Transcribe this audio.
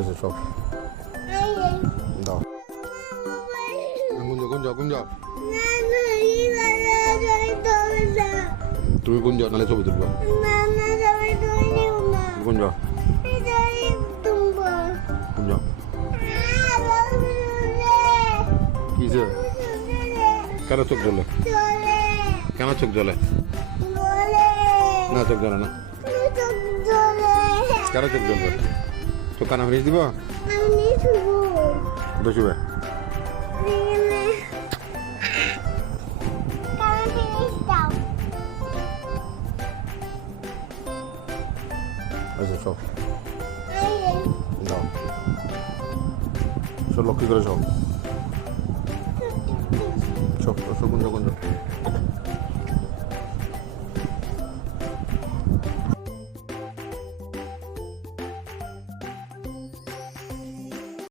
আচ্ছা সব দাও কোন যাও তুমি কোন যাও নালে ছবি তুলবো কোন যাও কোন যাও কিসে কেন চোখ জ্বলে কেন চোখ জ্বলে না চোখ জ্বলে না কেন চোখ জ্বলবে তো কানা ফিনিস দিব শুবে আচ্ছা সব দাও সব লক্ষ্মী করে সব সব সব গুঞ্জ